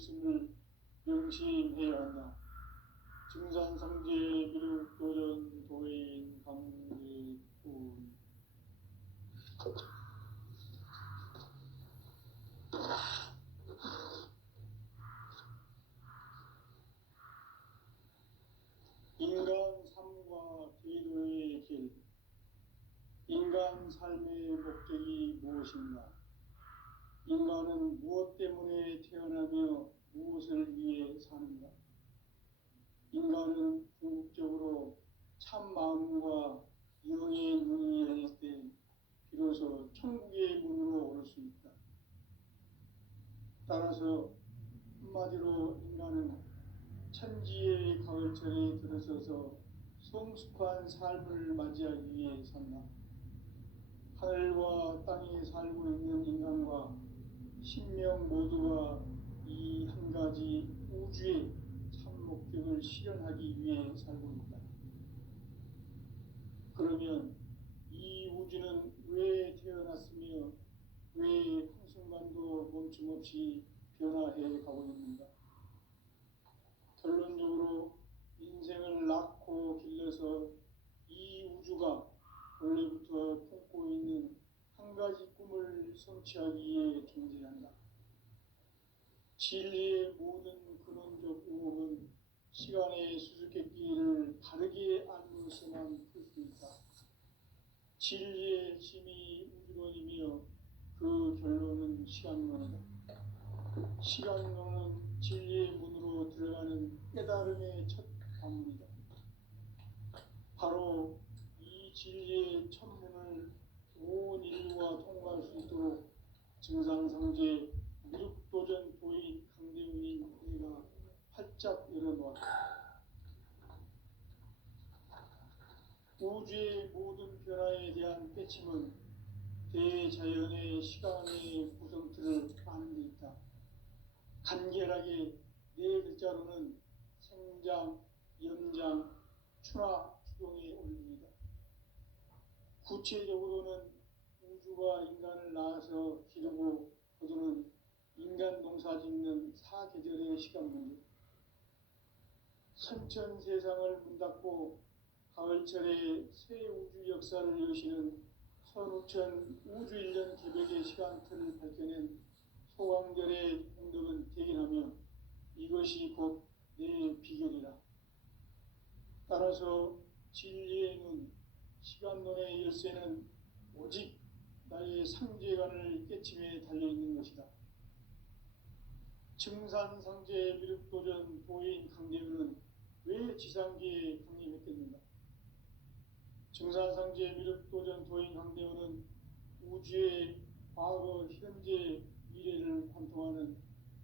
있음을 명심해야 한다. 증산상제 미륵도전 도인 강례꾼. 인간 삶과 기도의 길. 인간 삶의 목적이 무엇인가? 인간은 무엇 때문에 태어나며 무엇을 위해 사는가? 인간은 궁극적으로 참 마음과 영의 눈이 열릴 때 비로소 천국의 문으로 오를 수 있다. 따라서 한마디로 인간은 천지의 가을철에 들어서서 성숙한 삶을 맞이하기 위해 산다. 하늘과 땅에 살고 있는 인간과 신명 모두가 이 한 가지 우주의 참 목적을 실현하기 위해 살고 있다. 그러면 이 우주는 왜 태어났으며 왜 한순간도 멈춤없이 변화해 가고 있는가? 결론적으로 인생을 낳고 길러서 이 우주가 원래부터 품고 있는 한 가지 꿈을 성취하기 위해 존재한다. 진리의 모든 근원적 의혹은 시간의 수수께끼를 바르게 알므로서만 풀 수 있다. 진리의 힘이 우주론이며 그 결론은 시간론이다. 시간론은 진리의 문으로 들어가는 깨달음의 첫 관문이다. 바로 이 진리의 첫 문을 온 인류가 통과할 수 있도록 증상상제 미륵도전 도인 강대훈인 내가 활짝 열어놓았다. 우주의 모든 변화에 대한 깨침은 대자연의 시간의 구성틀을 아는 데 있다. 간결하게 네 글자로는 생장, 연장, 추나 추동의 원리이다. 구체적으로는 우주가 인간을 낳아서 기르고 거두는 인간 농사 짓는 사계절의 시간 문제. 선천 세상을 문 닫고 가을철에 새 우주 역사를 여시는 선우천 우주 1년 개벽의 시간틀을 밝혀낸 소강절의 공덕은 대견하며 이것이 곧 내 비결이라. 따라서 진리의 눈, 시간론의 열쇠는 오직 나의 상제관을 깨침에 달려있는 것이다. 증산상제 미륵도전 도인 강대훈은 왜 지상계에 강림했겠는가? 증산상제 미륵도전 도인 강대훈은 우주의 과거, 현재, 미래를 관통하는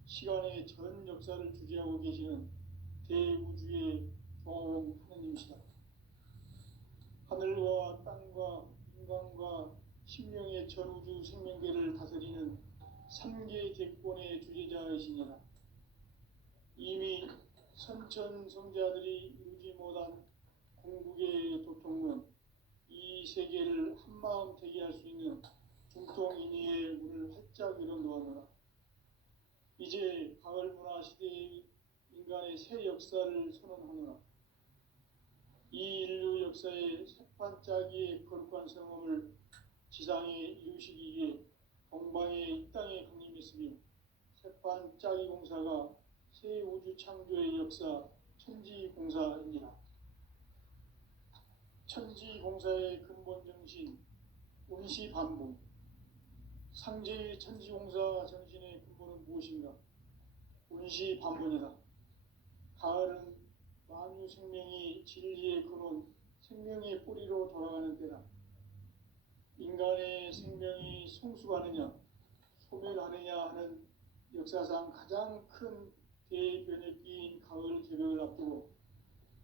시간의 전 역사를 주재하고 계시는 대우주의 조화원 하느님이시다. 하늘과 땅과 인간과 신명의 전우주 생명계를 다스리는 3계 객권의 주재자이시니라. 이미 선천성자들이 이루지 못한 궁극의 도통문, 이 세계를 한마음 되게 할 수 있는 중통인의의 문을 활짝 열어놓아노라. 이제 가을문화 시대의 인간의 새 역사를 선언하노라. 이 인류 역사의 새판짜기의 거룩한 성험을 지상에 이루시기 위해 동방의 이 땅에 강림했으며 새판짜기 공사가 새 우주 창조의 역사 천지공사이니라. 천지공사의 근본 정신 운시반복. 상제의 천지공사 정신의 근본은 무엇인가? 운시반복이다. 가을은 만유 생명이 진리의 근원, 생명의 뿌리로 돌아가는 때다. 인간의 생명이 성숙하느냐, 소멸하느냐 하는 역사상 가장 큰 대변혁기인 가을 개벽을 앞두고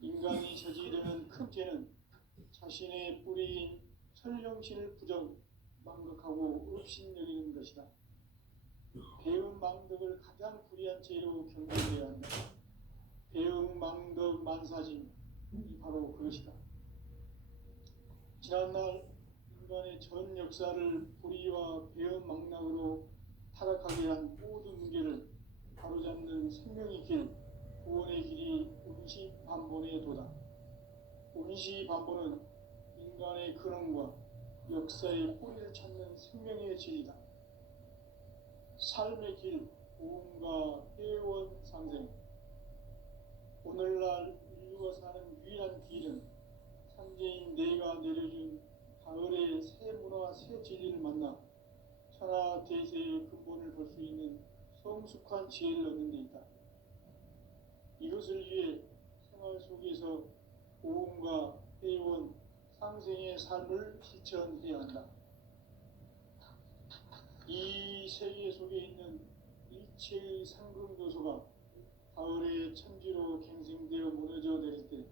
인간이 저지르는 큰 죄는 자신의 뿌리인 설령신을 부정, 망각하고 업신여기는 것이다. 배은 망덕을 가장 불의한 죄로 경고해야 한다. 배응 망덕 만사짐이 바로 그것이다. 지난날 인간의 전 역사를 불의와 배응 망락으로 타락하게 한 모든 문제를 바로잡는 않는 생명의 길, 구원의 길이 운시반본에 도다. 운시반본은 인간의 근원과 역사의 뿌리를 찾는 생명의 진리다. 삶의 길, 구원과 회원 상생. 오늘날 인류가 사는 유일한 길은 삼재인 내가 내려준 가을의 새 문화, 새 진리를 만나 천하 대세의 근본을 볼 수 있는 성숙한 지혜를 얻는 데 있다. 이것을 위해 생활 속에서 고음과 회원, 상생의 삶을 실천해야 한다. 이 세계 속에 있는 일체의 상금 요소가 가을의 천지로 갱생되어 무너져 내릴 때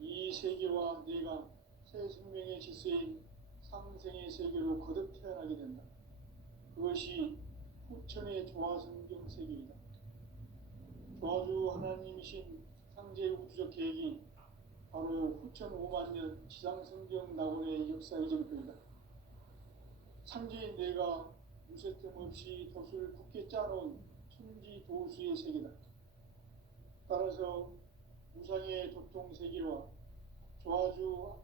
이 세계와 내가 새 생명의 질서인 상생의 세계로 거듭 태어나게 된다. 그것이 후천의 조화성경 세계이다. 조화주 하나님이신 상제 우주적 계획이 바로 후천 5만 년 지상성경 낙원의 역사의 정표이다. 상제인 내가 무쇠 틈 없이 돛을 굳게 짜놓은 천지 도수의 세계다. 따라서 무상의 도통 세계와 조화주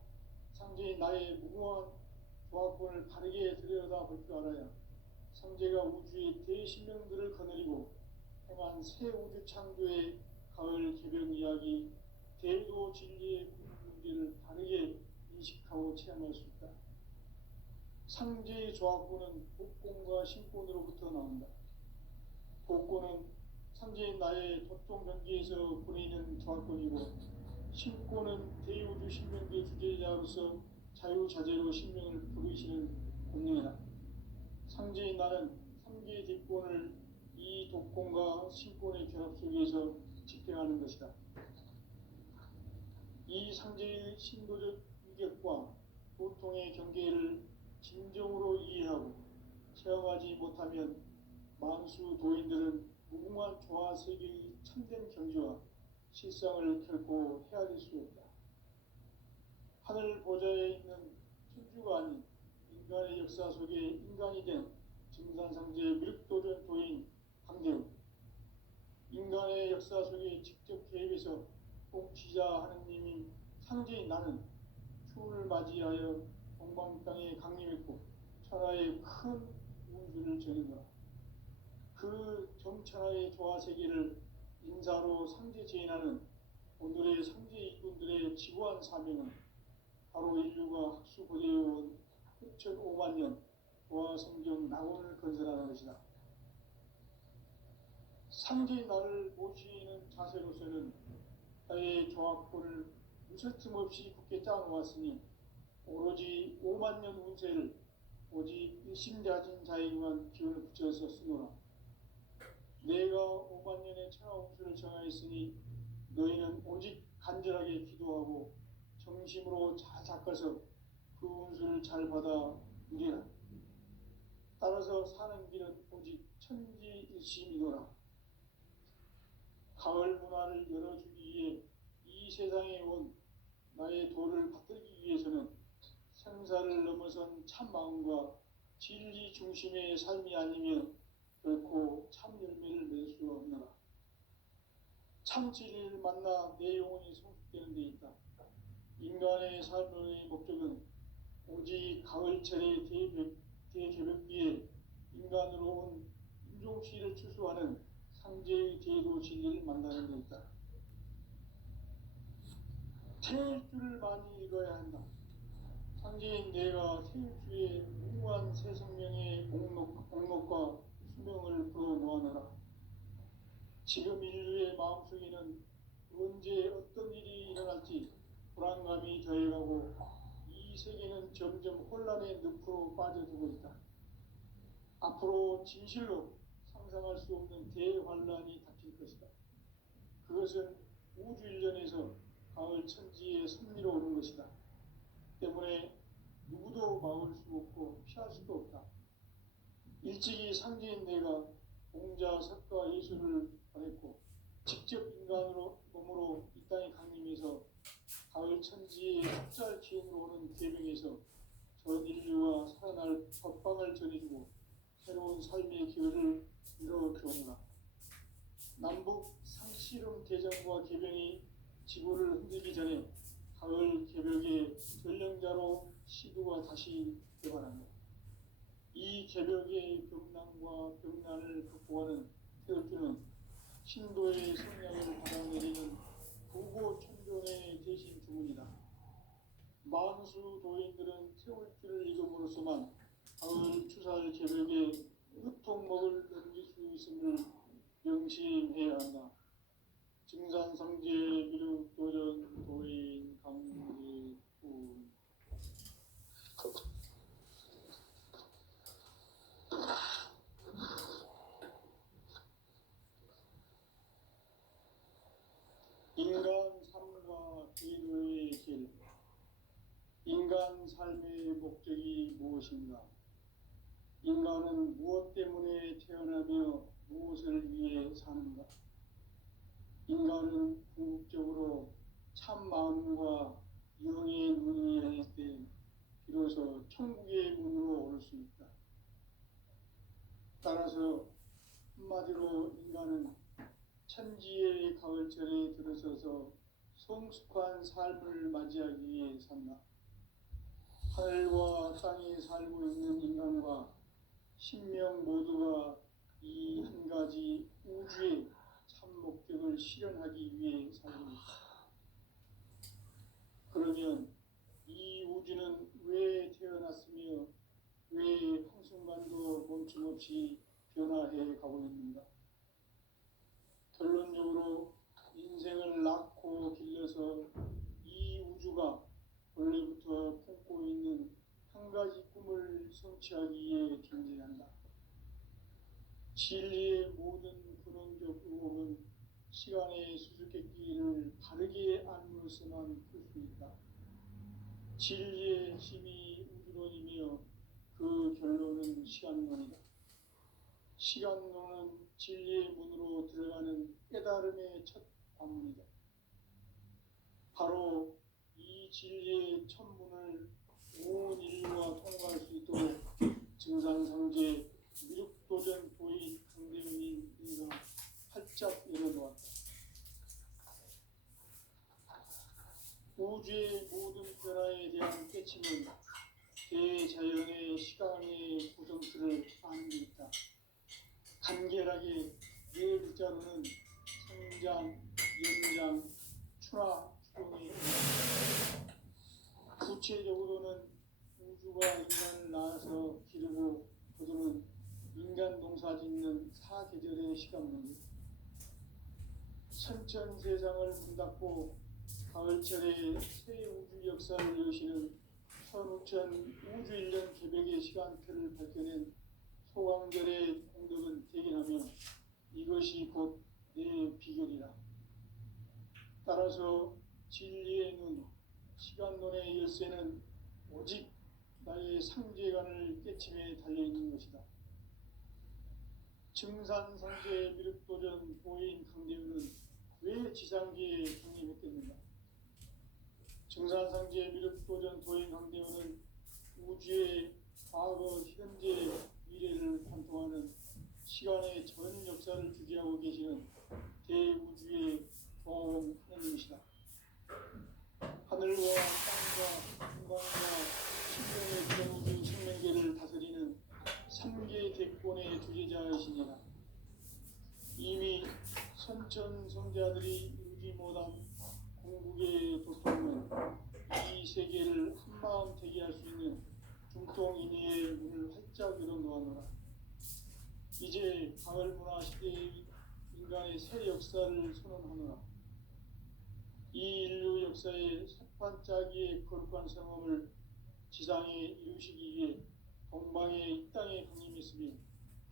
상제인 나의 무궁한 조화권을 바르게 들여다볼 줄 알아야 상제가 우주의 대신령들을 거느리고 행한 새 우주 창조의 가을 개변 이야기, 대도 진리의 문제를 바르게 인식하고 체험할 수 있다. 상제의 조화권은 복권과 신권으로부터 나온다. 복권은 상제인 나의 도통 경계에서 보내는 조화권이고, 신권은 대우주 신명계 주제자로서 자유자재로 신명을 부르시는 본능이다. 상제인 나는 3개의 뒷권을 이 독권과 신권의 결합 속에서 집행하는 것이다. 이 상제의 신도적 위격과 보통의 경계를 진정으로 이해하고 체험하지 못하면 만수 도인들은 무궁한 조화 세계의 참된 경지와 실상을 결코 헤아릴 수 없다. 하늘 보좌에 있는 천주가 아닌 인간의 역사 속에 인간이 된 증산상제 미륵도전 도인 강대우, 인간의 역사 속에 직접 개입해서 통치자 하느님인 상제인 나는 추운을 맞이하여 동방 땅에 강림했고 천하의 큰 운수를 전했노라. 그 정천하의 조화세계를 인사로 상제 제인하는 오늘의 상제 일꾼들의 지구한 사명은 바로 인류가 학수고대해온 6,5만 년 조화성경 낙원을 건설하는 것이다. 상제의 나를 모시는 자세로서는 나의 조화권을 무쇠틈 없이 굳게 짜놓았으니 오로지 5만 년 운세를 오직 일심자진 자에게만 기운을 붙여서 쓰노라. 내가 5만 년의 천하 운수를 정하였으니 너희는 오직 간절하게 기도하고 정심으로 잘 닦아서 그 운수를 잘 받아 누리라. 따라서 사는 길은 오직 천지일심이노라. 가을 문화를 열어주기 위해 이 세상에 온 나의 도를 받들기 위해서는 생사를 넘어선 참 마음과 진리 중심의 삶이 아니면 결코 참 열매를 맺을 수 없노라. 참 진리를 만나 내 영혼이 성숙되는 데 있다. 인간의 삶의 목적은 오직 가을철의 대개벽기에 인간으로 온 인종시를 추수하는 상제의 제도 진리를 만나는 데 있다. 태일주를 많이 읽어야 한다. 상제인 내가 태일주의 무궁한 새 생명의 목록과 수명을 불어모아노라. 지금 인류의 마음속에는 언제 어떤 일이 일어날지 불안감이 더해가고 이 세계는 점점 혼란의 늪으로 빠져들고 있다. 앞으로 진실로 상상할 수 없는 대환란이 닥칠 것이다. 그것은 우주 일련에서 가을 천지의 섭리로 오는 것이다. 때문에 누구도 막을 수 없고 피할 수도 없다. 일찍이 상제인 내가 공자, 석가, 예수를 보냈고 직접 인간으로 몸으로 이 땅에 강림해서 가을 천지의 흡살 기운으로 오는 계명에서 전 인류가 살아날 법방을 전해주고 새로운 삶의 기회를 이뤄 주었노라. 남북 상씨름 대전과 개병이 지구를 흔들기 전에 가을 개벽의 전령자로 시두가 다시 개발합니다. 이 개벽의 병난과 병난을 극복하는 태극기는 신도의 성량을 받아내리는 부고천병의 대신 주문이다. 만수 도인들은 태울기를 읽음으로써만 가을 추살 개벽의 으통목을 넘길 수 있음을 명심해야 한다. 증산상제 미륵도전 도인 강제군 인간 삶과 기도의 길. 인간 삶의 목적이 무엇인가? 인간은 무엇 때문에 태어나며 무엇을 위해 사는가? 인간은 궁극적으로 참 마음과 영의 눈이 열릴 때 비로소 천국의 문으로 오를 수 있다. 따라서 한마디로 인간은 천지의 가을철에 들어서서 성숙한 삶을 맞이하기 위해 산다. 하늘과 땅에 살고 있는 인간과 신명 모두가 이 한 가지 우주의 참 목적을 실현하기 위해 살고 있다. 그러면 이 우주는 왜 태어났으며 왜 한순간도 멈춤없이 변화해 가고 있는가? 결론적으로 인생을 낳고 길러서 이 우주가 원래부터 품고 있는 한 가지 꿈을 성취하기 위해 존재한다. 진리의 모든 근원적 의혹은 시간의 수수께끼를 바르게 알므로서만 풀 수 있다. 진리의 힘이 우주론이며 그 결론은 시간론이다. 시간론은 진리의 문으로 들어가는 깨달음의 첫 관문이다. 바로 이 진리의 첫 문을 온 인류가 통과할 수 있도록 증산상제 미륵도전 도인 강대민이 내가 활짝 열어놓았다. 우주의 모든 변화에 대한 깨침은 대자연의 시간의 구성틀을 아는 데 있다. 간결하게 네 글자로는 성장, 연장, 추나, 추동이 구체적으로는 우주가 인간을 낳아서 기르고 거두는 인간 농사 짓는 사계절의 시간문이다. 천천세상을 문닫고 가을철에 새 우주 역사를 여시는 15,000 우주일년 개벽의 시간표를 밝혀낸 소강절의 공덕은 대견하며 이것이 곧 내 비결이라. 따라서 진리의 눈, 시간론의 열쇠는 오직 나의 상제관을 깨침에 달려있는 것이다. 증산상제 미륵도전 도인 강대우는 왜 지상계에 강림했겠는가? 증산상제 미륵도전 도인 강대우는 우주의 과거, 현재, 미래를 관통하는 시간의 전 역사를 주재하고 계시는 대우주의 보험 하나님이시다. 하늘과 땅과 공간과 신명의 대우주 생명계를 다스리는 3계 대권의 주재자이시니라. 이미 선천성자들이 이루지 못한 궁극의 도통은 이 세계를 한마음 되게 할 수 있는 중통인의의 문을 활짝 열어놓아노라. 이제 가을 문화 시대의 인간의 새 역사를 선언하노라. 이 인류 역사의 새판짜기의 거룩한 성험을 지상에 이루시기 위해 동방의 이 땅에 강림했으며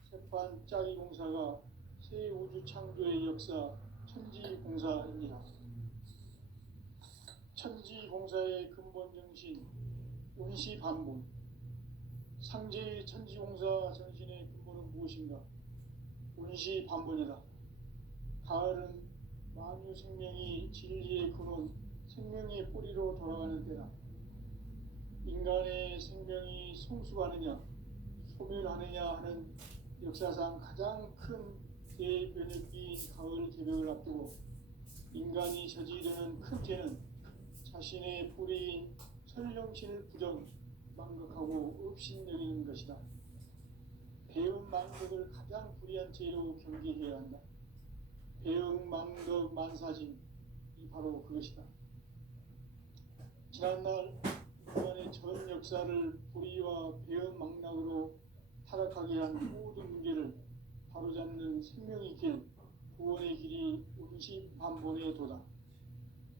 새판짜기 공사가 새 우주 창조의 역사 천지공사입니다. 천지공사의 근본 정신 운시반본. 상제의 천지공사 정신의 근본은 무엇인가? 운시반본이다. 가을은 만유 생명이 진리의 근원, 생명의 뿌리로 돌아가는 때다. 인간의 생명이 성숙하느냐, 소멸하느냐 하는 역사상 가장 큰 대변혁기인 가을 개벽을 앞두고 인간이 저지르는 큰 죄는 자신의 뿌리인 설령신을 망각하고 업신여기는 것이다. 배은 망덕을 가장 불의한 죄로 경계해야 한다. 배은 망덕 만사진, 이 바로 그것이다. 지난날 인간의 전 역사를 불의와 배은 망락으로 타락하게 한 모든 문제를 바로잡는 생명의 길, 구원의 길이 운시반본의 도다.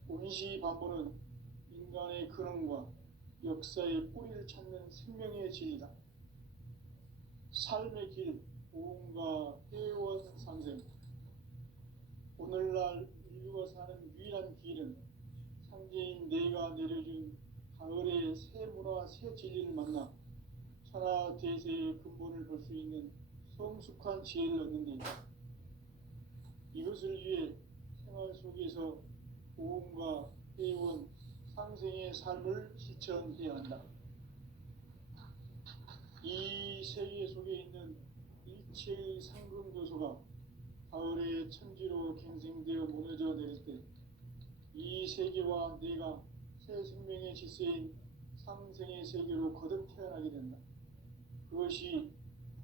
운시반본은 인간의 근원과 역사의 뿌리를 찾는 생명의 진리다. 삶의 길, 보험과 회원 상생. 오늘날 인류가 사는 유일한 길은 상제인 내가 내려준 가을의 새 문화, 새 진리를 만나 천하 대세의 근본을 볼 수 있는 성숙한 지혜를 얻는 데이다. 이것을 위해 생활 속에서 보험과 회원, 상생의 삶을 실천해야 한다. 이 세계 속에 있는 일체의 상금교소가 가을의 천지로 갱생되어 무너져 내릴 때 이 세계와 내가 새 생명의 질서인 상생의 세계로 거듭 태어나게 된다. 그것이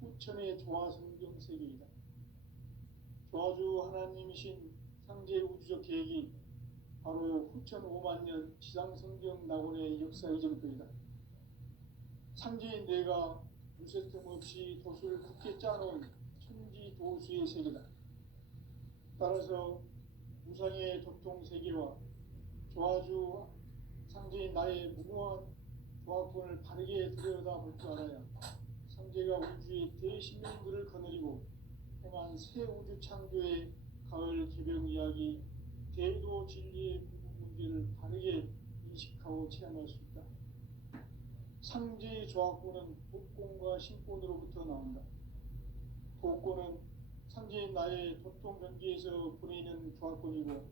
후천의 조화성경 세계이다. 조화주 하나님이신 상제 우주적 계획이 바로 후천 5만년 지상성경 낙원의 역사 이정표이다. 상제인 내가 무쇠 틈 없이 도수를 굳게 짜놓은 천지 도수의 세계다. 따라서 무상의 도통세계와 조화주 상제인 나의 무모한 조화권을 바르게 들여다볼 줄 알아야 상제가 우주의 대신명들을 거느리고 행한 새 우주 창조의 가을 개벽 이야기, 대도 진리의 궁극 문제를 바르게 인식하고 체험할 수 있다. 상제의 조화권은 복권과 신권으로부터 나온다. 복권은 상제인 나의 도통 경계에서 보내는 조화권이고,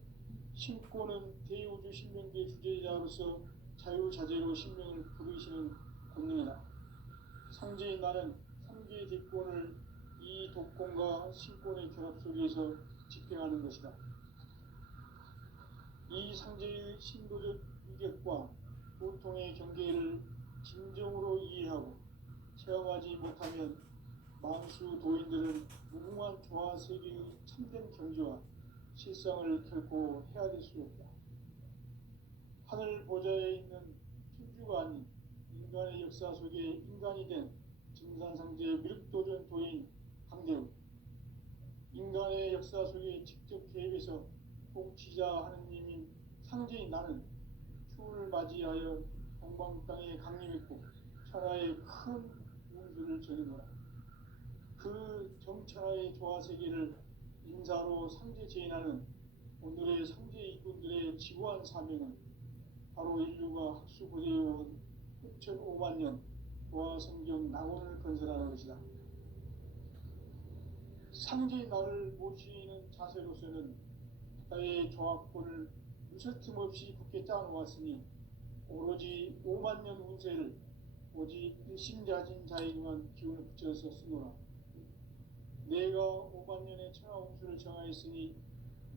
신권은 대우주 신명계 주제자로서 자유자재로 신명을 부르시는 권능이다. 상제인 나는 상제의 대권을 이 독권과 신권의 결합 속에서 집행하는 것이다. 이 상제의 신도적 위격과 보통의 경계를 진정으로 이해하고 체험하지 못하면 만수 도인들은 무궁한 조화 세계의 참된 경지와 실상을 결코 헤아릴 수 없다. 하늘 보좌에 있는 천주가 아닌 인간의 역사 속에 인간이 된 증산상제의 미륵도전 도인 강대우, 인간의 역사 속에 직접 개입해서 통치자 하느님인 상제인 나는 추운을 맞이하여 동방 땅에 강림했고 천하의 큰 운수를 전해노라. 그 정천하의 조화세계를 인사로 상제 제인하는 오늘의 상제 이군들의 지구한 사명은 바로 인류가 학수고대해온 6,500만 년 조화성경 낙원을 건설하는 것이다. 상제의 나를 모시는 자세로서는 나의 조화권을 무쇠 틈 없이 굳게 짜놓았으니 오로지 5만 년 운세를 오직 일심자진 자에게만 기운을 붙여서 쓰노라. 내가 5만 년의 천하 운수를 정하였으니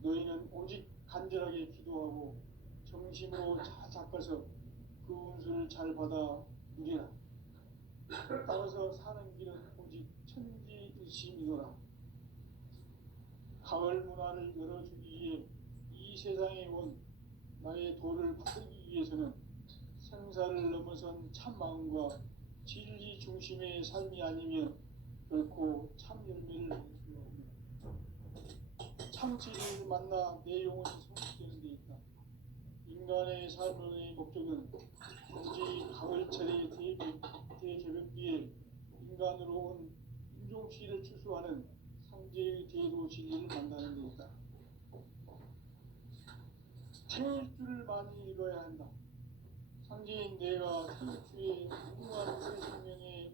너희는 오직 간절하게 기도하고 정심으로 잘 닦아서 그 운수를 잘 받아 누리라. 따라서 사는 길은 오직 천지일심이노라. 가을 문화를 열어주기 위해 이 세상에 온 나의 도를 받들기 위해서는 생사를 넘어선 참 마음과 진리 중심의 삶이 아니면 결코 참 열매를 낼 수 없다. 참 진리를 만나 내 영혼이 성숙되는 데 있다. 인간의 삶의 목적은 오직 가을철의 대개벽기에 인간으로 온 인종시를 추수하는 상제의 대도 진리를 만나는 데 있다. 태일주를 많이 읽어야 한다. 상제인 내가 태일주의 무궁한 새 생명의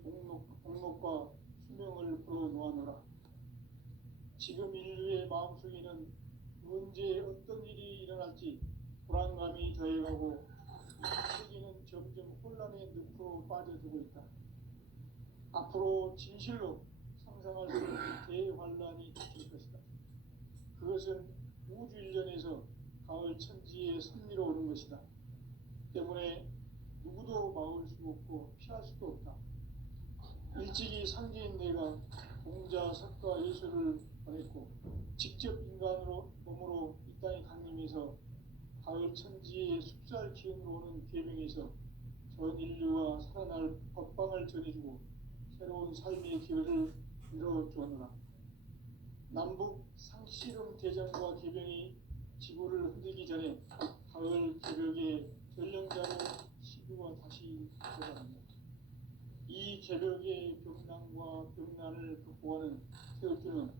목록과 수명을 풀어놓아노라. 지금 인류의 마음속에는 언제 어떤 일이 일어날지 불안감이 더해가고 세계는 점점 혼란의 늪으로 빠져들고 있다. 앞으로 진실로 상상할 수 없는 대환란이 닥칠 것이다. 이것은 우주 일련에서 가을 천지의 섭리로 오는 것이다. 때문에 누구도 막을 수 없고 피할 수도 없다. 일찍이 상제인 내가 공자, 석가, 예수를 보냈고 직접 인간으로 몸으로 이 땅에 강림해서 가을 천지의 숲살 기운으로 오는 계명에서 전 인류가 살아날 법방을 전해주고 새로운 삶의 기회를 열어주었노라. 남북 상씨름 대전과 계병이 지구를 흔들기 전에 가을 개벽의 전령자로 시구가 다시 들어갑니다. 이 개벽의 병난과 병난을 극복하는 태극기는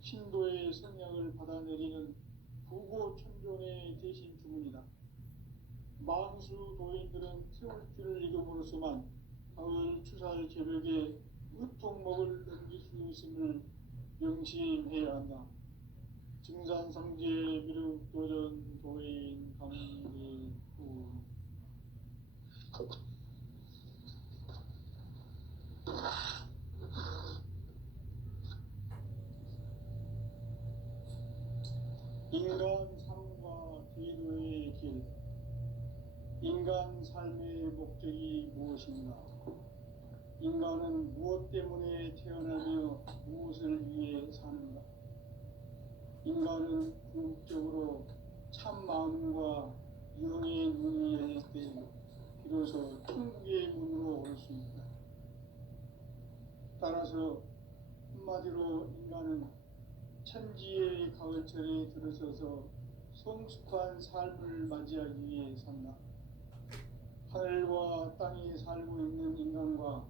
신도의 성약을 받아내리는 부고천존의 대신 주문이다. 만수 도인들은 태울기를 읽음으로써만 가을 추살 개벽의 의통목을 넘길 수 있음을 명심해야 한다. 증산상제 미륵도전 도인 강대구. 인간 삶과 제도의 길. 인간 삶의 목적이 무엇인가? 인간은 무엇 때문에 태어나며 무엇을 위해 사는가? 인간은 궁극적으로 참 마음과 영의 눈이 열릴 때 비로소 천국의 문으로 올 수 있다. 따라서 한마디로 인간은 천지의 가을철에 들어서서 성숙한 삶을 맞이하기 위해 산다. 하늘과 땅에 살고 있는 인간과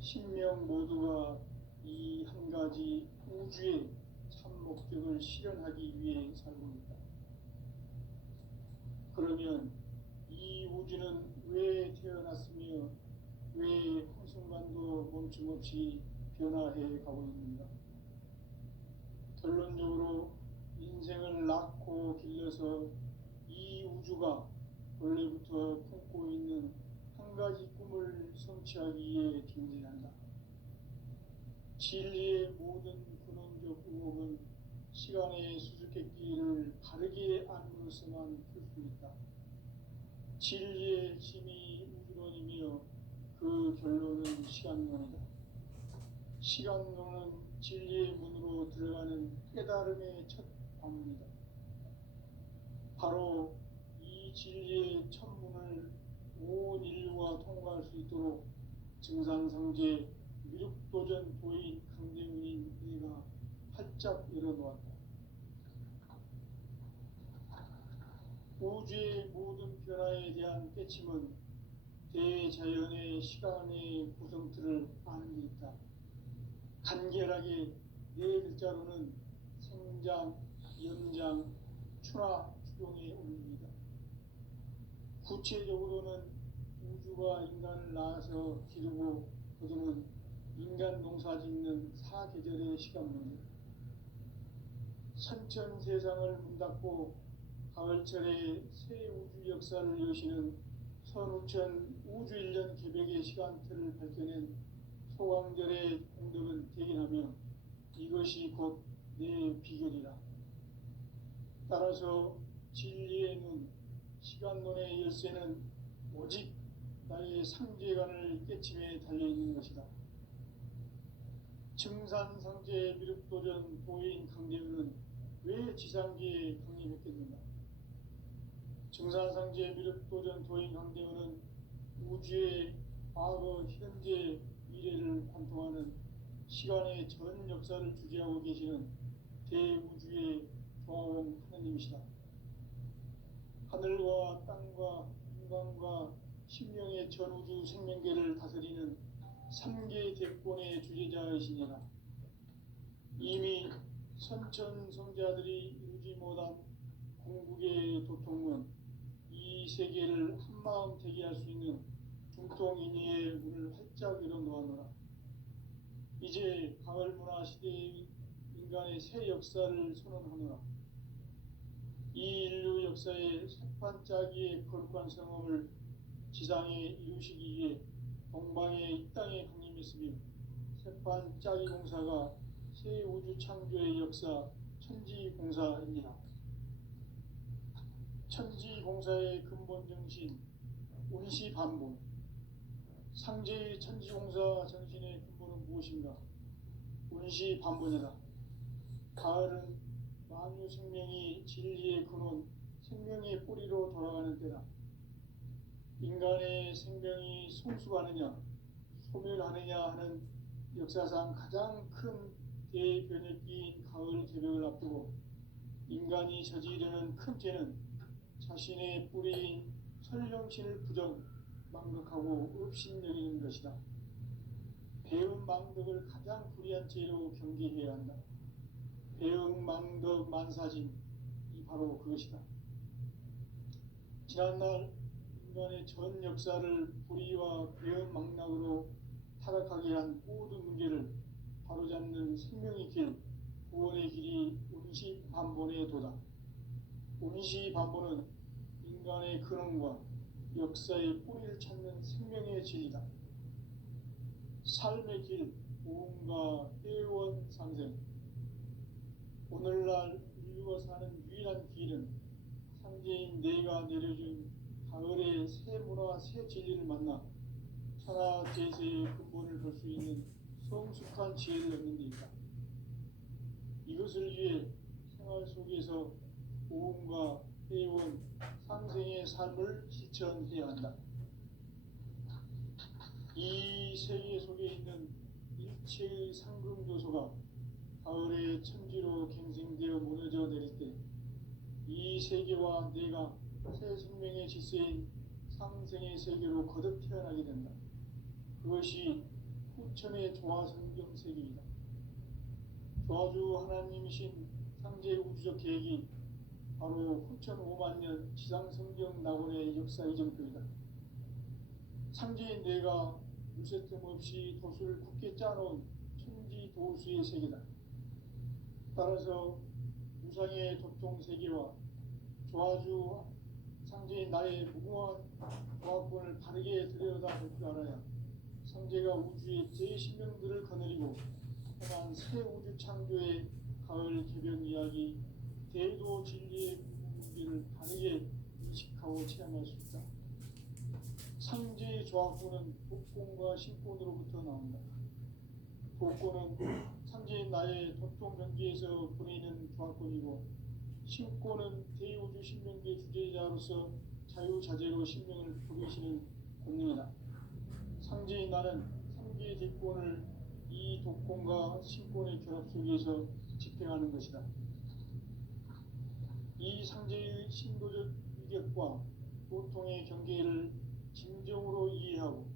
신명 모두가 이 한 가지 우주의 참 목적을 실현하기 위해 살고 있다. 그러면 이 우주는 왜 태어났으며 왜 한순간도 멈춤없이 변화해 가고 있는가? 결론적으로 인생을 낳고 길러서 이 우주가 원래부터 품고 있는 한 가지 꿈을 성취하기 위해 존재한다. 진리의 모든 근원적 의혹은 시간의 수수께끼를 바르게 안으로서만 풀 수 있다. 진리의 힘이 우주론이며 그 결론은 시간론이다. 시간론은 진리의 문으로 들어가는 깨달음의 첫 방문이다. 바로 이 진리의 천문을 온 인류가 통과할 수 있도록 증산상제 미륵도전 도인 강대문인 내가 활짝 열어놓았다. 우주의 모든 변화에 대한 깨침은 대자연의 시간의 구성틀을 아는 데 있다. 간결하게 네 글자로는 생장, 연장, 추나 추동에 올립니다. 구체적으로는 우주가 인간을 낳아서 기르고 거두는 인간 농사 짓는 사계절의 시간문이다. 선천 세상을 문닫고 가을철에 새 우주 역사를 여시는 선우천 우주 1년 개벽의 시간틀을 밝혀낸 소강절의 공덕은 대견하며 이것이 곧 내 비결이라. 따라서 진리의 눈, 시간론의 열쇠는 오직 나의 상제관을 깨침에 달려있는 것이다. 증산상제 미륵도전 도인 강대우는 왜 지상계에 강림했겠는가? 증산상제 미륵도전 도인 강대우는 우주의 과거, 현재, 미래를 관통하는 시간의 전 역사를 주재하고 계시는 대우주의 조화원 하나님이시다. 하늘과 땅과 인간과 신명의 전우주 생명계를 다스리는 3개 대권의 주제자이시니라. 이미 선천성자들이 이루지 못한 궁극의 도통은 이 세계를 한마음 되게 할 수 있는 중통인의의 문을 활짝 열어놓았노라. 이제 가을 문화 시대의 인간의 새 역사를 선언하노라. 이 인류 역사의 새판짜기의 거룩한 성험을 지상에 이루시기 위해 동방의 이 땅에 강림했으며 새판짜기 공사가 새 우주 창조의 역사 천지공사입니다. 천지공사의 근본 정신, 운시반본. 상제의 천지공사 정신의 근본은 무엇인가? 운시반본이다. 가을은 만유 생명이 진리의 근원, 생명의 뿌리로 돌아가는 때다. 인간의 생명이 성숙하느냐, 소멸하느냐 하는 역사상 가장 큰 대변혁기인 가을 개벽을 앞두고 인간이 저지르는 큰 죄는 자신의 뿌리인 설령신을 망각하고 업신여기는 것이다. 배은망덕을 가장 불의한 죄로 경계해야 한다. 배은망덕 만사진이 바로 그것이다. 지난날 인간의 전 역사를 불의와 배은망락으로 타락하게 한 모든 문제를 바로잡는 생명의 길, 구원의 길이 운시반본의 도다. 운시반본은 인간의 근원과 역사의 뿌리를 찾는 생명의 진리다. 삶의 길, 무언가 회원 상생. 오늘날 인류가 사는 유일한 길은 상제인 내가 내려준 가을의 새 문화, 새 진리를 만나 천하 제세의 근본을 볼 수 있는 성숙한 지혜를 얻는 데 있다. 이것을 위해 생활 속에서 무언가 회원 상생의 삶을 실천해야 한다. 이 세계 속에 있는 일체의 상금 요소가 가을의 천지로 갱생되어 무너져 내릴 때 이 세계와 내가 새 생명의 질서인 상생의 세계로 거듭 태어나게 된다. 그것이 후천의 조화성경 세계이다. 조화주 하나님이신 상제 우주적 계획이 바로 후천 5만 년 지상성경 낙원의 역사 이정표이다. 상제인 내가 무쇠 틈 없이 도수를 굳게 짜놓은 천지도수의 세계다. 따라서 무상의 도통 세계와 조화주 상제인 나의 무궁한 조화권을 바르게 들여다볼 줄 알아야 상제가 우주의 제10명들을 거느리고 행한 새 우주 창조의 가을 개벽 이야기, 대도 진리의 문제를 바르게 인식하고 체험할 수 있다. 상제의 조화권은 복권과 신권으로부터 나온다. 복권은 상제인 나의 도통 경계에서 보내는 조화권이고, 신권은 대우주 신명계 주제자로서 자유자재로 신명을 부르시는 권능이다. 상제인 나는 상계의 대권을 이 독권과 신권의 결합 속에서 집행하는 것이다. 이 상제의 신도적 위력과 보통의 경계를 진정으로 이해하고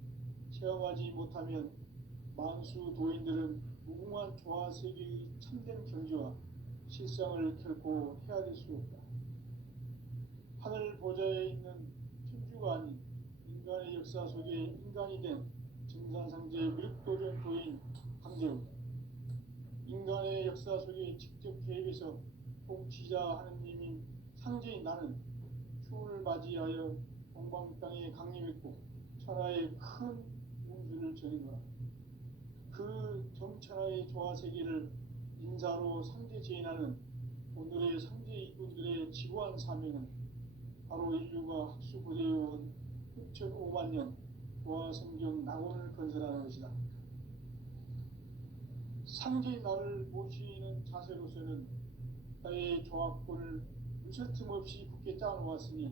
체험하지 못하면 만수 도인들은 무궁한 조화세계의 참된 경지와 실상을 결코 헤아릴 수 없다. 하늘 보좌에 있는 천주가 아닌 인간의 역사 속에 인간이 된 증산상제의 미륵도전 도인 강재우, 인간의 역사 속에 직접 개입해서 통치자 하느님인 상제인 나는 추운을 맞이하여 동방 땅에 강림했고 천하의 큰 운수를 전이노라. 그 정천하의 조화세계를 인사로 상제 제인하는 오늘의 상제 이분들의 지구한 사명은 바로 인류가 학수고대해온 6,5만 년 조화성경 낙원을 건설하는 것이다. 상제인 나를 모시는 자세로서는 나의 조화권을 무쇠 틈 없이 굳게 짜놓았으니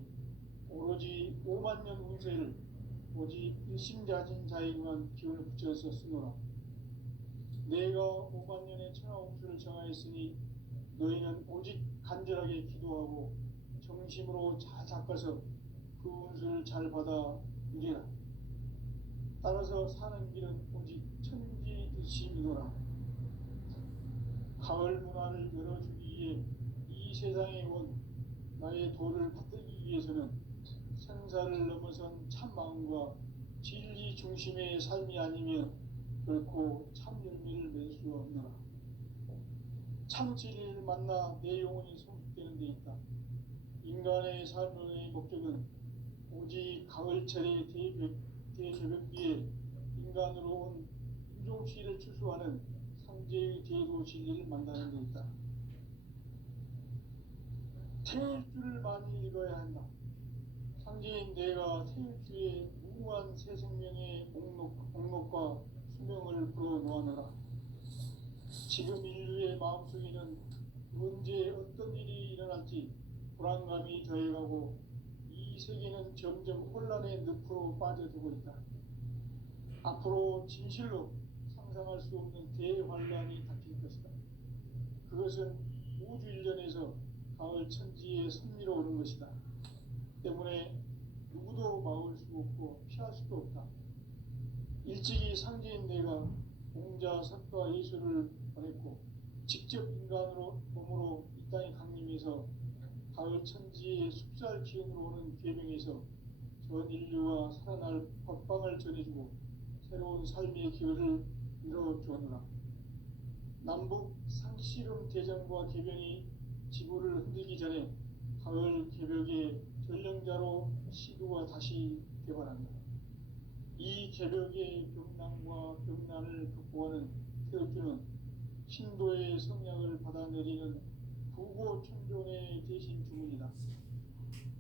오로지 5만 년 운세를 오직 일심자진 자에게만 기운을 붙여서 쓰노라. 내가 5만 년의 천하 운수를 정하였으니 너희는 오직 간절하게 기도하고 정심으로 잘 닦아서 그 운수를 잘 받아 누리라. 따라서 사는 길은 오직 천지듯이미노라. 가을 문화를 열어주기 위해 이 세상에 온 나의 도를 받들기 위해서는 생사를 넘어선 참 마음과 진리 중심의 삶이 아니면 결코 참 열매를 맺을 수 없노라. 참 진리를 만나 내 영혼이 성숙되는 데 있다. 인간의 삶의 목적은 오직 가을철의 대저벽기에 인간으로 온 인종시를 추수하는 상제의 대도 진리를 만나는 데 있다. 태일주를 많이 읽어야 한다. 상제인 내가 태일주의 무한 새 생명의 목록과 수명을 풀어놓아노라. 지금 인류의 마음속에는 언제 어떤 일이 일어날지 불안감이 더해가고 이 세계는 점점 혼란의 늪으로 빠져들고 있다. 앞으로 진실로 상상할 수 없는 대환란이 닥칠 것이다. 그것은 우주 일련에서 가을 천지의 섭리로 오는 것이다. 때문에 누구도 막을 수 없고 피할 수도 없다. 일찍이 상제인 내가 공자, 석가, 예수를 보냈고 직접 인간으로 몸으로 이 땅에 강림해서 가을 천지의 숲살 기운으로 오는 계명에서 전 인류와 살아날 법방을 전해주고 새로운 삶의 기회를 이뤄주었노라. 남북 상씨름 대전과 개변이 지구를 흔들기 전에 가을 개벽의 전령자로 시도가 다시 개발한다. 이 개벽의 병난과 병난을 극복하는 태극기는 신도의 성약을 받아내리는 부고천종의 대신 주문이다.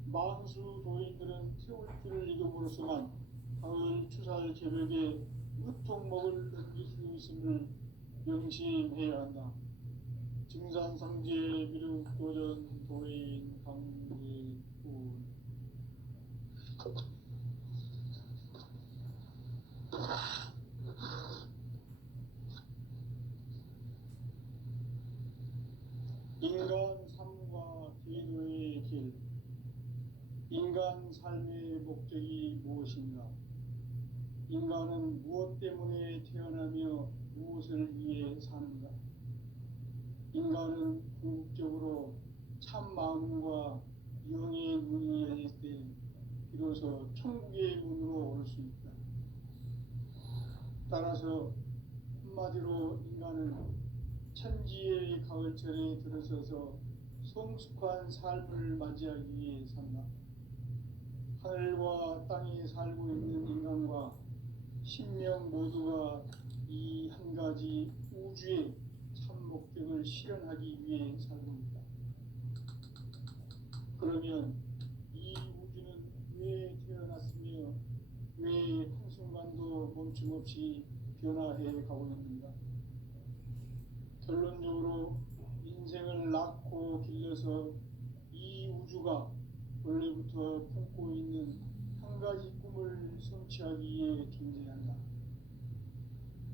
만수 도인들은 태울주를 읽음으로써만 가을 추살 개벽에 으통목을 넘길 수 있음을 명심해야 한다. 증산상제 미륵도전 도인 강제군 인간 삶과 기도의 길. 인간 삶의 목적이 무엇인가? 인간은 무엇 때문에 태어나며 무엇을 위해 사는가? 인간은 궁극적으로 참 마음과 영의 문이 열릴 때 비로소 천국의 문으로 오를 수 있다. 따라서 한마디로 인간은 천지의 가을철에 들어서서 성숙한 삶을 맞이하기 위해 산다. 하늘과 땅에 살고 있는 인간과 신명 모두가 이 한 가지 우주의 참 목적을 실현하기 위해 살고 있다. 그러면 이 우주는 왜 태어났으며 왜 한순간도 멈춤없이 변화해 가고 있는가? 결론적으로 인생을 낳고 길러서 이 우주가 원래부터 품고 있는 한 가지 꿈을 성취하기 위해 존재한다.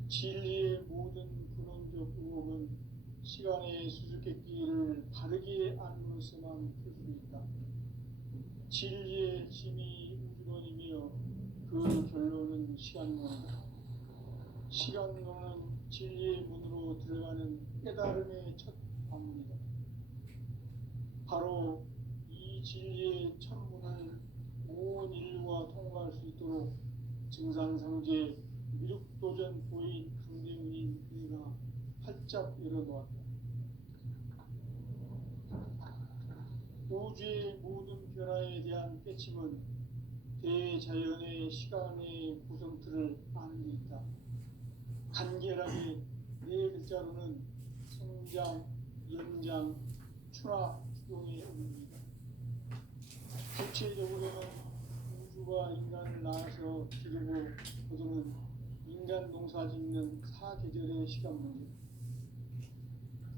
진리의 모든 근원적 의혹은 시간의 수수께끼를 바르게 알므로서만 풀 수 있다. 진리의 힘이 우주론이며 그 결론은 시간론이다. 시간론은 진리의 문으로 들어가는 깨달음의 첫 방문이다. 바로 이 진리의 천문을 온 인류가 통과할 수 있도록 증산상제 미륵도전 도인 강대훈인 그가 활짝 열어놓았다. 우주의 모든 변화에 대한 깨침은 대자연의 시간의 구성틀을 아는 데 있다. 간결하게 네 글자로는 성장, 연장, 추나 추동의 의미이다. 구체적으로는 우주가 인간을 낳아서 기르고 거두는 인간 농사 짓는 사계절의 시간 문제.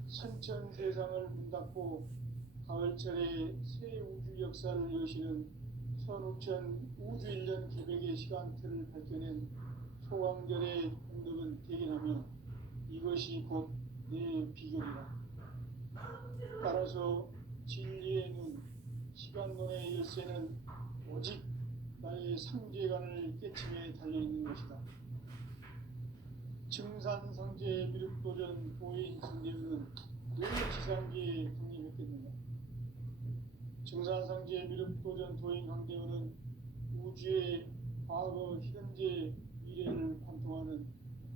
선천 세상을 문 닫고 가을철에 새 우주 역사를 여시는 선우천 우주일년 개백의 시간틀을 밝혀낸 소강절의 공덕은 대견하며 이것이 곧 내 비결이다. 따라서 진리의 눈, 시간론의 열쇠는 오직 나의 상제관을 깨침에 달려있는 것이다. 증산상제 미륵도전 도인 강대훈은 왜 지상기에 강림했겠는가? 증산상제 미륵도전 도인 강대훈은 우주의 과거, 현재, 미래를 관통하는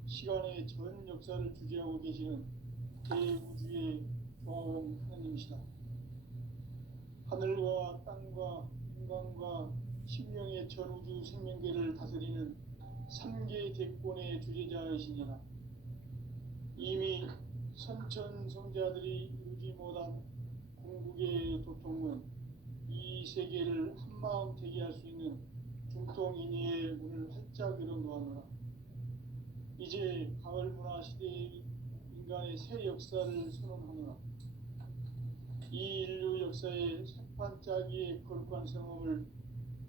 시간의 전 역사를 주재하고 계시는 대우주의 조화원 하나님이시다. 하늘과 땅과 인간과 신명의 전우주 생명계를 다스리는 3개 대권의 주재자이시니라. 이미 선천 성자들이 이루지 못한 궁극의 세계의 도통은 이 세계를 한마음 되게 할 수 있는 중통인의의 문을 활짝 열어놓았노라. 이제 가을 문화 시대의 인간의 새 역사를 선언하노라. 이 인류 역사의 새판짜기의 거룩한 성험을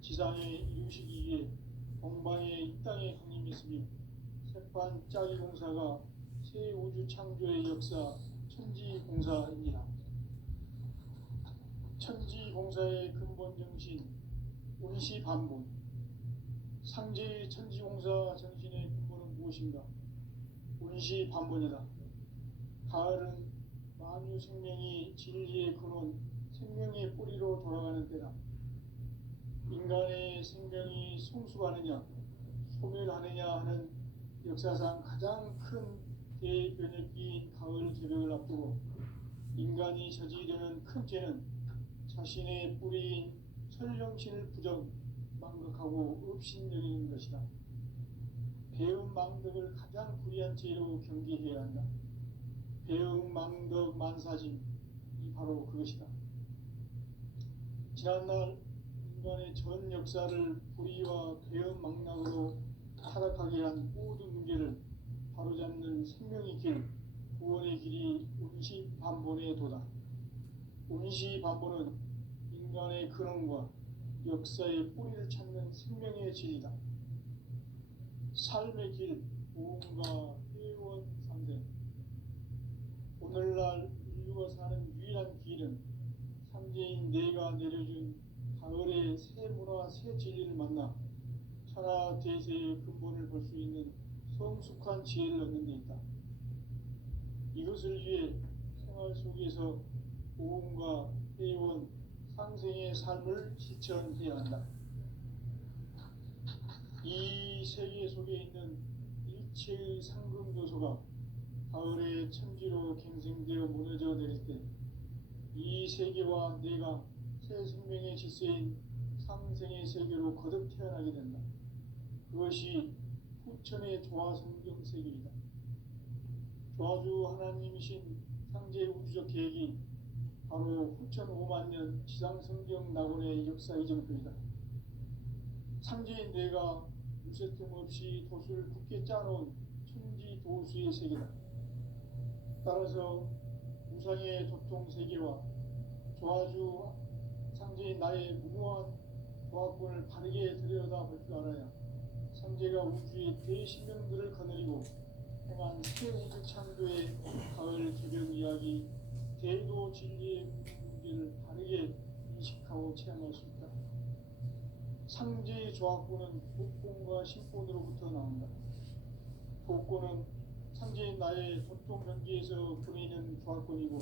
지상에 이루시기 위해 동방의 이 땅에 강림했으며 새판짜기 공사가 새 우주 창조의 역사 천지공사입니다. 천지공사의 근본 정신 운시반본. 상제의 천지공사 정신의 근본은 무엇인가? 운시반본이다. 가을은 만유 생명이 진리의 근원, 생명의 뿌리로 돌아가는 때다. 인간의 생명이 성숙하느냐, 소멸하느냐 하는 역사상 가장 큰 대변혁기인 가을 개벽을 앞두고 인간이 저지르는 큰 죄는 자신의 뿌리인 설령신을 망각하고 업신여기는 것이다. 배은망덕을 가장 불의한 죄로 경계해야 한다. 배은망덕 만사짐이 바로 그것이다. 지난날 인간의 전 역사를 불의와 배은망락으로 타락하게 한 모든 문제를 바로잡는 생명의 길, 구원의 길이 운시반본의 도다. 운시반본은 인간의 근원과 역사의 뿌리를 찾는 생명의 진리다. 삶의 길, 보험과 회원 상생. 오늘날 인류가 사는 유일한 길은 삼재인 내가 내려준 가을의 새 문화, 새 진리를 만나 천하 대세의 근본을 볼 수 있는 성숙한 지혜를 얻는 데 있다. 이것을 위해 생활 속에서 보험과 회원, 상생의 삶을 실천해야 한다. 이 세계 속에 있는 일체의 상금도소가 가을의 천지로 갱생되어 무너져 내릴 때 이 세계와 내가 새 생명의 질서인 상생의 세계로 거듭 태어나게 된다. 그것이 후천의 조화성경 세계이다. 조화주 하나님이신 상제 우주적 계획이 바로 후천 5만년 지상성경 낙원의 역사 이정표이다. 상제인 내가 무쇠틈 없이 도수를 굳게 짜놓은 천지도수의 세계다. 따라서 무상의 도통세계와 조화주 상제인 나의 무모한 조화권을 바르게 들여다볼 줄 알아야 상제가 우주의 대신명들을 거느리고 행한 새 우주 창조의 가을 개벽 이야기 대도 진리의 문제를 바르게 인식하고 체험할 수 있다. 상제의 조화권은 복권과 신권으로부터 나온다. 복권은 상제인 나의 도통 경계에서 보내는 조화권이고,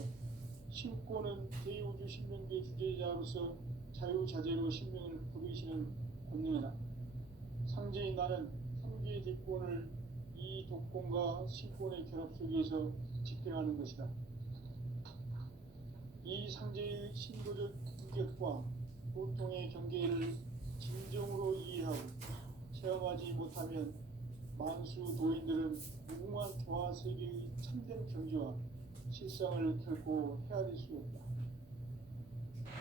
신권은 대우주 신명계 주제자로서 자유자재로 신명을 부르시는 권능이다. 상제인 나는 3개의 대권을 이 독권과 신권의 결합 속에서 집행하는 것이다. 이 상제의 신도적 인격과 보통의 경계를 진정으로 이해하고 체험하지 못하면 만수 도인들은 무궁한 조화 세계의 참된 경지와 실상을 결코 헤아릴 수 없다.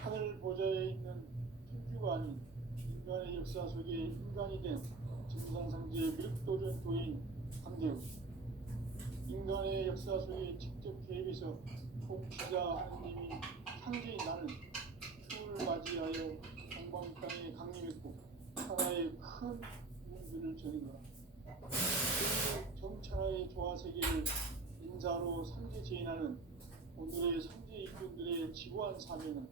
하늘 보좌에 있는 천주가 아닌 인간의 역사 속에 인간이 된 증산상제의 밀도전 도인 함대우, 인간의 역사 속에 직접 개입해서 통치자 하느님이 상제인 나는 추을 맞이하여 동방 땅에 강림했고 천하의 큰 문주를 전이노라. 정천하의 조화세계를 인사로 상제 제인하는 오늘의 상제 일꾼들의 지구한 사명은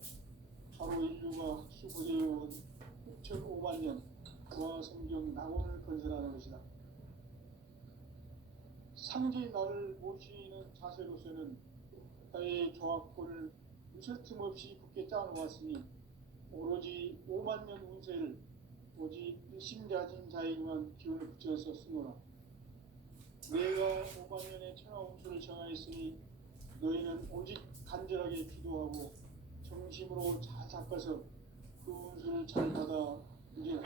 바로 인류가 학수고대해온 6,500년 조화성경 낙원을 건설하는 것이다. 상제의 나를 모시는 자세로서는 나의 조화권을 무쇠 틈 없이 굳게 짜놓았으니 오로지 5만년 운세를 오직 일심자진 자에게만 기운을 붙여서 쓰노라. 내가 5만년의 천하 운수를 정하였으니 너희는 오직 간절하게 기도하고 정심으로 잘 닦아서 그 운수를 잘 받아 누리라.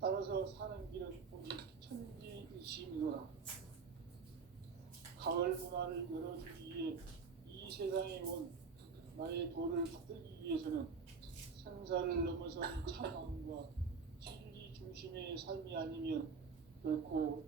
따라서 사는 길은 오직 천지일심이노라. 가을 문화를 열어주기 위해 이 세상에 온 나의 나의 도를 받들기 위해서는 생사를 넘어선 참 마음과 진리 중심의 삶이 아니면 결코